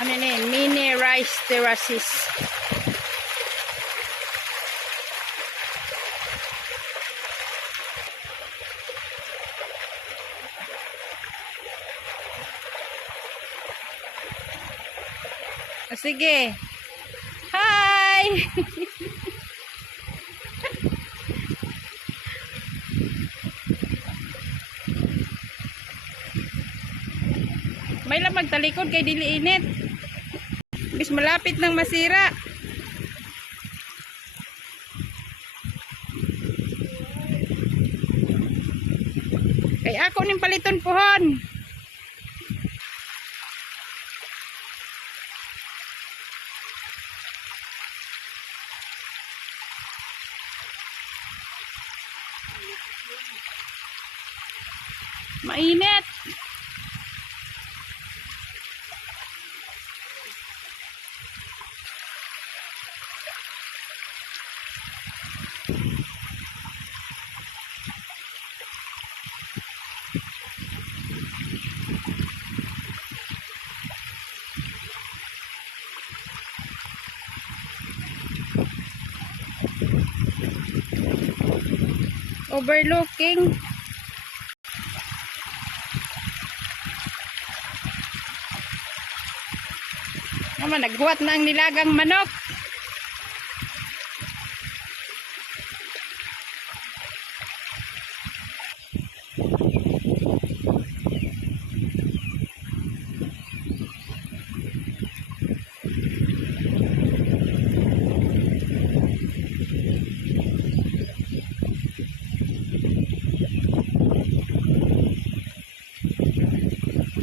ano na yun, mini rice terraces. Sige. Hi! May lang magtalikod kay dili init. Bis malapit nang masira. Kay ako ning paliton pohon. Mainit. Overlooking. Naman, naghuwat na ang nilagang manok.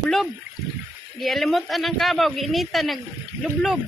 Lublob. Gialimutan ang kabaw, ginita, naglublob.